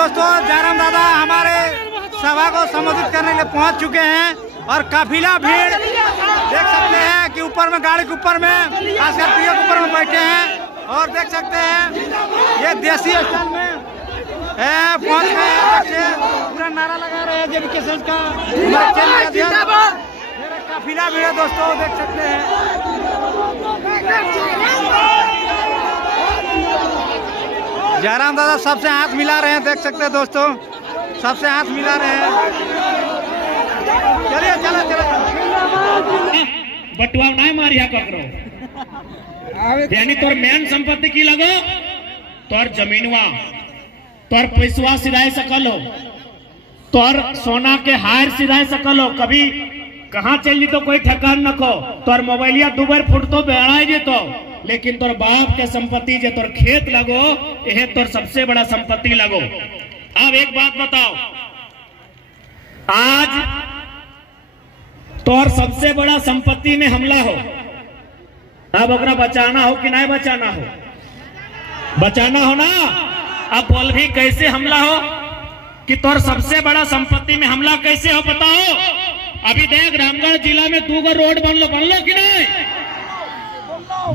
दोस्तों, जयराम दादा हमारे सभा को संबोधित करने के लिए पहुंच चुके हैं और काफिला भीड़ देख सकते हैं कि ऊपर में गाड़ी के ऊपर में खासकर पीओ के ऊपर में बैठे हैं और देख सकते हैं ये देसी स्टाइल में पहुंच गए हैं। बच्चे पूरा नारा लगा रहे हैं जब केसेस का काफिला भीड़ है दोस्तों, देख सकते हैं। जयराम दादा सबसे हाथ मिला रहे हैं, देख सकते हैं दोस्तों, सबसे हाथ मिला रहे हैं। चलिए चलो चलो बटुआ नहीं मारिया ककरो, यानी तोर मेन संपत्ति की लगो, तोर जमीनवा, तोर पैसवा सिराय सकलो, तोर सोना के हार सिराय सकलो, कभी कहाँ चल तो कोई ठकान न को, तोर मोबाइलिया दुबर फुट तो बेड़ा जे तो, लेकिन तोर बाप के संपत्ति जे तोर खेत लगो, यह तोर सबसे बड़ा संपत्ति लगो। अब एक बात बताओ, आज तोर सबसे बड़ा संपत्ति में हमला हो, अब ओकरा बचाना हो कि नहीं बचाना हो? बचाना हो ना। अब बोल भी कैसे हमला हो कि तोर सबसे बड़ा संपत्ति में हमला कैसे हो बताओ। अभी देख रामगढ़ जिला में 2 रोड बनलो कि नहीं?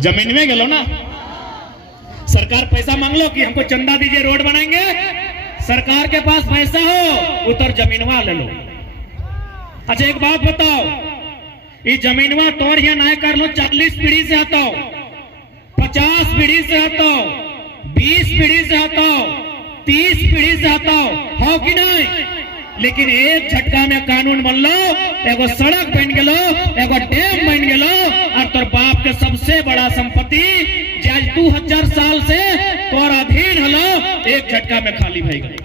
जमीन में गेलो ना, सरकार पैसा मांग लो कि हमको चंदा दीजिए रोड बनाएंगे, सरकार के पास पैसा हो उतर जमीनवा ले लो। अच्छा एक बात बताओ, ये जमीनवा तोड़ या ना कर लो, 40 पीढ़ी से आता हो, 50 पीढ़ी से आता हो, 20 पीढ़ी से आता हो, 30 पीढ़ी से आता हो कि नहीं? लेकिन एक झटका में कानून बन लो, एगो सड़क बन गेलो, एगो डैम बन गेलो, और तोर बाप के सबसे बड़ा संपत्ति आज 2000 साल से तोर अधीन हलो, एक झटका में खाली भई गई।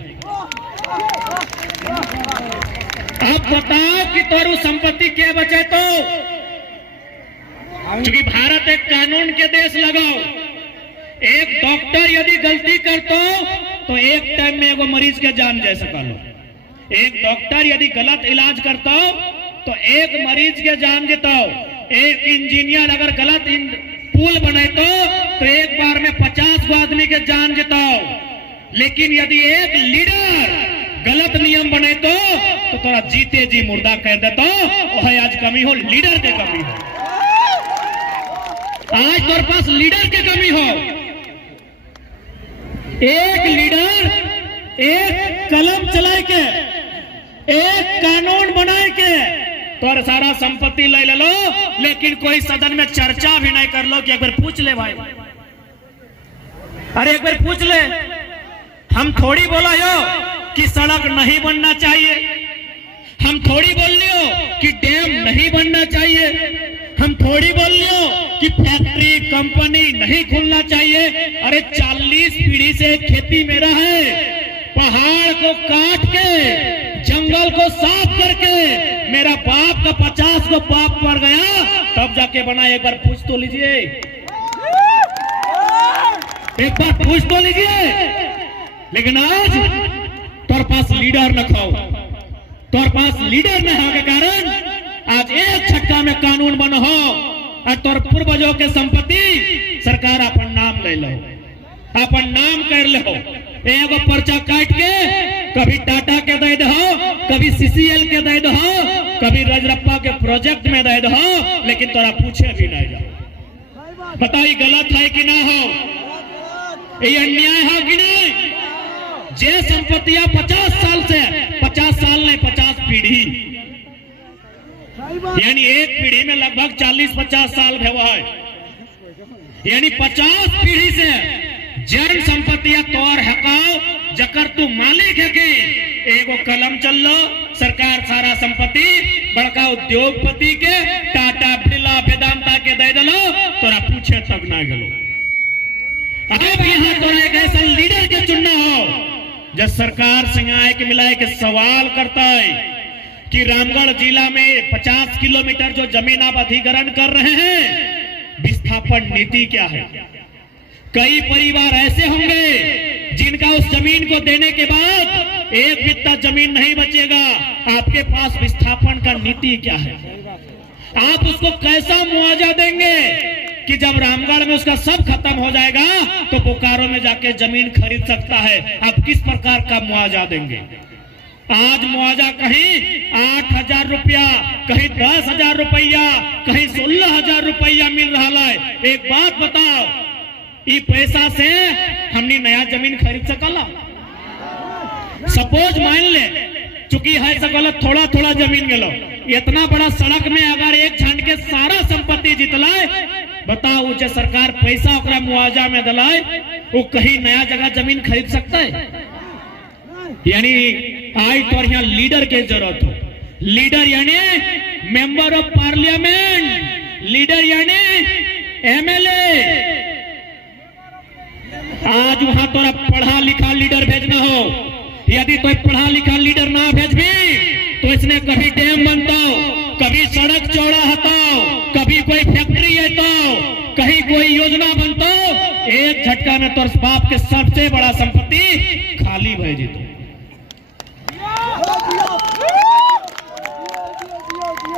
अब बताओ कि तोर संपत्ति के बचे तो? क्योंकि भारत एक कानून के देश लगाओ, एक डॉक्टर यदि गलती करतो तो एक टाइम में एगो मरीज के जान जा सका लो। एक डॉक्टर यदि गलत इलाज करता हो तो एक मरीज के जान देता हो। एक इंजीनियर अगर गलत पुल बनाते तो एक बार में 50 गो आदमी के जान देता हो। लेकिन यदि एक लीडर गलत नियम बने तो तोरा जीते जी मुर्दा कर देता हो। आज कमी हो, लीडर के कमी हो। आज तोर पास लीडर के कमी हो। एक लीडर एक कलम चलाए के, एक कानून बनाए के तोर सारा संपत्ति ले लो, लेकिन कोई सदन में चर्चा भी नहीं कर लो कि एक बार पूछ ले भाई, अरे एक बार पूछ ले। हम थोड़ी बोला यो कि सड़क नहीं बनना चाहिए, हम थोड़ी बोल लियो कि डैम नहीं बनना चाहिए, हम थोड़ी बोल लियो कि फैक्ट्री कंपनी नहीं खुलना चाहिए। अरे 40 पीढ़ी से खेती मेरा है, पहाड़ को काट के जंगल को साफ करके मेरा बाप का 50 को पाप पड़ गया, तब जाके बना। एक बार पूछ तो लीजिए, एक बार पूछ तो लीजिए। लेकिन आज तोर पास लीडर न खाओ, तोर पास लीडर न हो के कारण आज एक झटका में कानून बनो हो और तोर पूर्वजों के संपत्ति सरकार अपन नाम ले लो, अपन नाम कर लो। एगो पर्चा काट के कभी टाटा के दे दो, कभी CCL के दे दो, कभी रजरप्पा के प्रोजेक्ट में दे दो, लेकिन तोरा पूछे भी नहीं जाओ। बताइए गलत है कि ना हो? ये अन्याय है कि नहीं? जे संपत्तियां 50 साल से, 50 साल नहीं 50 पीढ़ी, यानी एक पीढ़ी में लगभग 40-50 साल हुआ है, यानी 50 पीढ़ी से जन संपत्तियां तोर हकाओ, जकर तू मालिक है के एगो कलम चल लो, सरकार सारा संपत्ति बड़का उद्योगपति के, टाटा बिरला वेदांता के दे दलो, तोरा पूछे तक ना गलो। अब यहाँ तोरा एक ऐसा लीडर के चुनना हो जब सरकार सिंगाए के मिलाए के सवाल करता है कि रामगढ़ जिला में 50 किलोमीटर जो जमीन आप अधिग्रहण कर रहे हैं, विस्थापन नीति क्या है? कई परिवार ऐसे होंगे जिनका उस जमीन को देने के बाद एक बित्ता जमीन नहीं बचेगा। आपके पास विस्थापन का नीति क्या है? आप उसको कैसा मुआवजा देंगे? कि जब रामगढ़ में उसका सब खत्म हो जाएगा तो बोकारो में जाके जमीन खरीद सकता है। अब किस प्रकार का मुआवजा देंगे? आज मुआवजा कहीं 8,000 रुपया, कहीं 10,000 रुपया, कहीं 16,000 रुपया मिल रहा है। एक बात बताओ, ये पैसा से हमने नया जमीन खरीद सकला? सपोज मान ले चूंकि है सकल थोड़ा थोड़ा जमीन गेलो, इतना बड़ा सड़क में अगर एक छांट के सारा संपत्ति जितलाए, बताओ जो सरकार पैसा ओकरा मुआवजा में दलाए, वो कहीं नया जगह जमीन खरीद सकता है? यानी आज तो यहाँ लीडर के जरूरत हो। लीडर यानी मेंबर ऑफ पार्लियामेंट, लीडर यानी एमएलए। आज वहां तोरा पढ़ा लिखा लीडर भेजना हो, यदि कोई पढ़ा लिखा लीडर ना भेजबी तो इसने कभी डैम बनताओ, कभी सड़क चौड़ा हटाओ, कभी कोई फैक्ट्री हटाओ, कहीं कोई योजना बनताओ, एक झटका में तोर बाप के सबसे बड़ा संपत्ति खाली भय जेतो।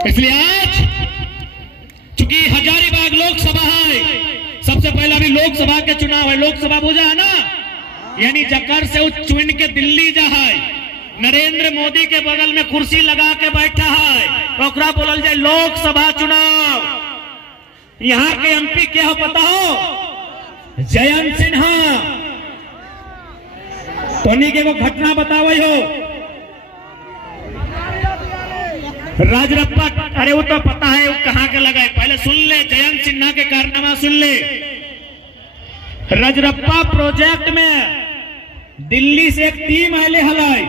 इसलिए आज चूंकि हजारीबाग लोकसभा है, सबसे पहला भी लोकसभा के चुनाव है, लोकसभा बुझा है ना, यानी जकर से चुन के दिल्ली जा है, नरेंद्र मोदी के बगल में कुर्सी लगा के बैठा है, ओकरा बोलल जाए लोकसभा चुनाव। यहाँ के एमपी क्या हो पता हो? जयंत सिन्हा। तोनी के वो घटना बतावे हो, राजरप्पा, अरे वो तो पता है वो कहाँ के लगा है, पहले सुन ले जयंत सिन्हा के कारनामा सुन ले। राजरप्पा प्रोजेक्ट में दिल्ली से एक टीम आये हलाई,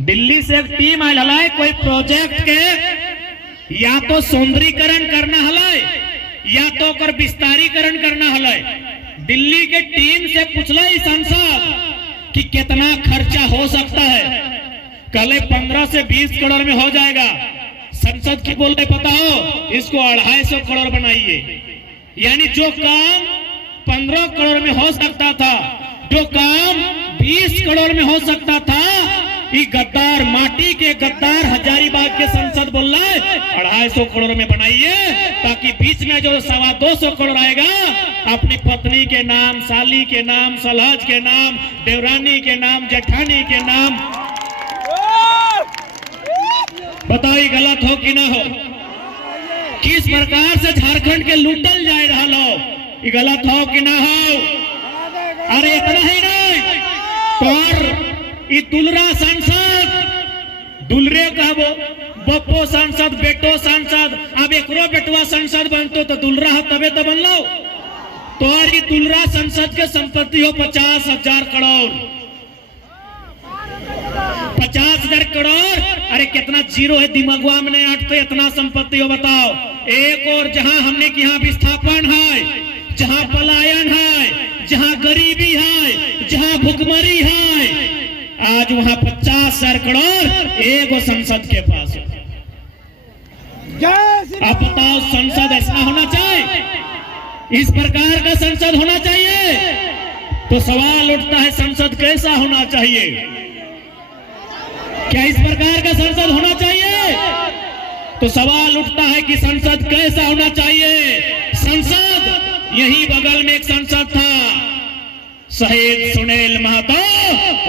दिल्ली से एक टीम आये हलाई, कोई प्रोजेक्ट के या तो सौंदर्यीकरण करना हलाई या तो ओकर विस्तारीकरण करना हलाई। दिल्ली के टीम से पूछला सांसद कि कितना खर्चा हो सकता है, कल 15 से 20 करोड़ में हो जाएगा। संसद की बोल रहे पता हो, इसको 250 करोड़ बनाइए। यानी जो काम 15 करोड़ में हो सकता था, जो काम 20 करोड़ में हो सकता था, ये गद्दार, माटी के गद्दार हजारीबाग के संसद बोल रहा है 250 करोड़ में बनाइए, ताकि बीच में जो 225 करोड़ आएगा अपनी पत्नी के नाम, साली के नाम, सलहज के नाम, देवरानी के नाम, जेठानी के नाम। बताइए गलत हो कि ना हो? किस प्रकार से झारखंड के लूटल जा रहा हो, ये गलत हो कि ना हो? अरे इतना ही नहीं, तो ये दुलरा सांसद, दुलरे कहबो, बप्पो सांसद, बेटो सांसद, अब एकरो बेटवा सांसद बनतो तो दुलरा तबे तो बनलो। तो ये दुलरा संसद के संपत्ति हो 50,000 करोड़, 50,000 करोड़। अरे कितना जीरो है दिमागवा में नहीं अटते, इतना संपत्ति हो बताओ। एक और जहां हमने की यहाँ विस्थापन है, जहां पलायन है, जहां गरीबी है, जहां भुखमरी है, आज वहां 50,000 करोड़ एक संसद के पास है। अब बताओ संसद ऐसा होना चाहिए, इस प्रकार का संसद होना चाहिए? तो सवाल उठता है संसद कैसा होना चाहिए? क्या इस प्रकार का संसद होना चाहिए? तो सवाल उठता है कि संसद कैसा होना चाहिए? संसद यही बगल में एक संसद था, शहीद सुनील महतो,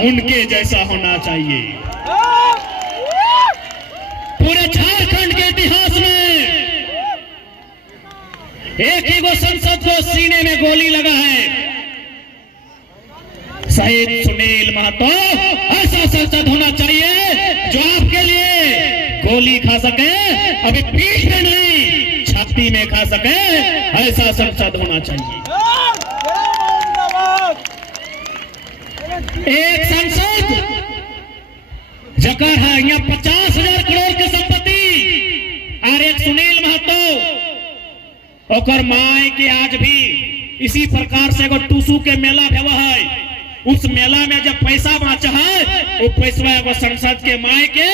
उनके जैसा होना चाहिए। पूरे झारखंड के इतिहास में एक ही वो संसद को सीने में गोली लगा है, शहीद सुनील महतो। ऐसा संसद होना चाहिए जो आपके लिए गोली खा सके, अभी पीठ में नहीं छाती में खा सके, ऐसा संसद होना चाहिए। एक संसद जगह है यहाँ 50,000 करोड़ की संपत्ति, और एक सुनील महतो और माए के आज भी इसी प्रकार से एगो टूसू के मेला भेवा है, उस मेला में जब पैसा बाचा है, वो पैसा एगो संसद के माए के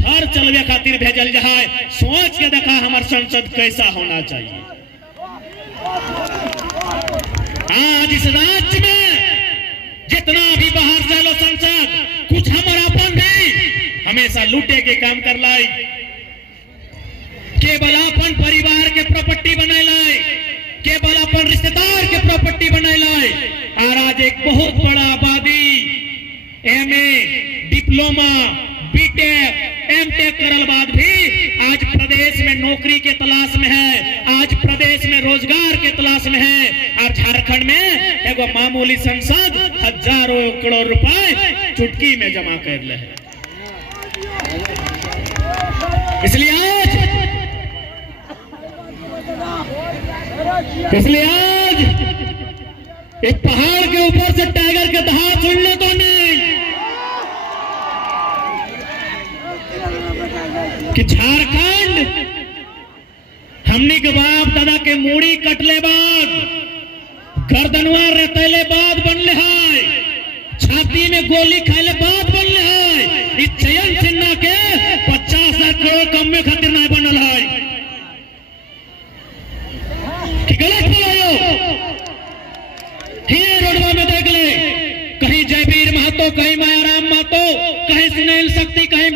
घर चलवे खातिर भेजल जाए। सोच के देखा हमार संसद कैसा होना चाहिए। आज इस राज्य में जितना भी बाहर से लो संसद, कुछ हमारा अपन भी हमेशा लूटे के काम कर लाई, केवल अपन परिवार के प्रॉपर्टी बना लाई, केवल अपन रिश्तेदार के प्रॉपर्टी बनाए और आज एक बहुत बड़ा आबादी एमए डिप्लोमा बीटेक एमटेक करल बाद भी आज प्रदेश में नौकरी के तलाश में है, आज प्रदेश में रोजगार के तलाश में है। और झारखंड में एगो मामूली संसद हजारों करोड़ रुपए चुटकी में जमा कर ले। इसलिए आज एक पहाड़ के ऊपर से टाइगर के दहाड़ सुन लो तो नहीं कि झारखंड हमनी के बाप दादा के मूड़ी कटले बाद गर्दनवा रेतले बाद बनले है, छाती में गोली खाले बाद बनले है। इस चयन सिन्हा के 50 लाख करोड़ कम में खातिर नहीं बनल है कि गलत बोलो। ही रोडवा में देख ले, कहीं जयवीर महतो, कहीं मायाराम महतो, कहीं सुनील शक्ति, कहीं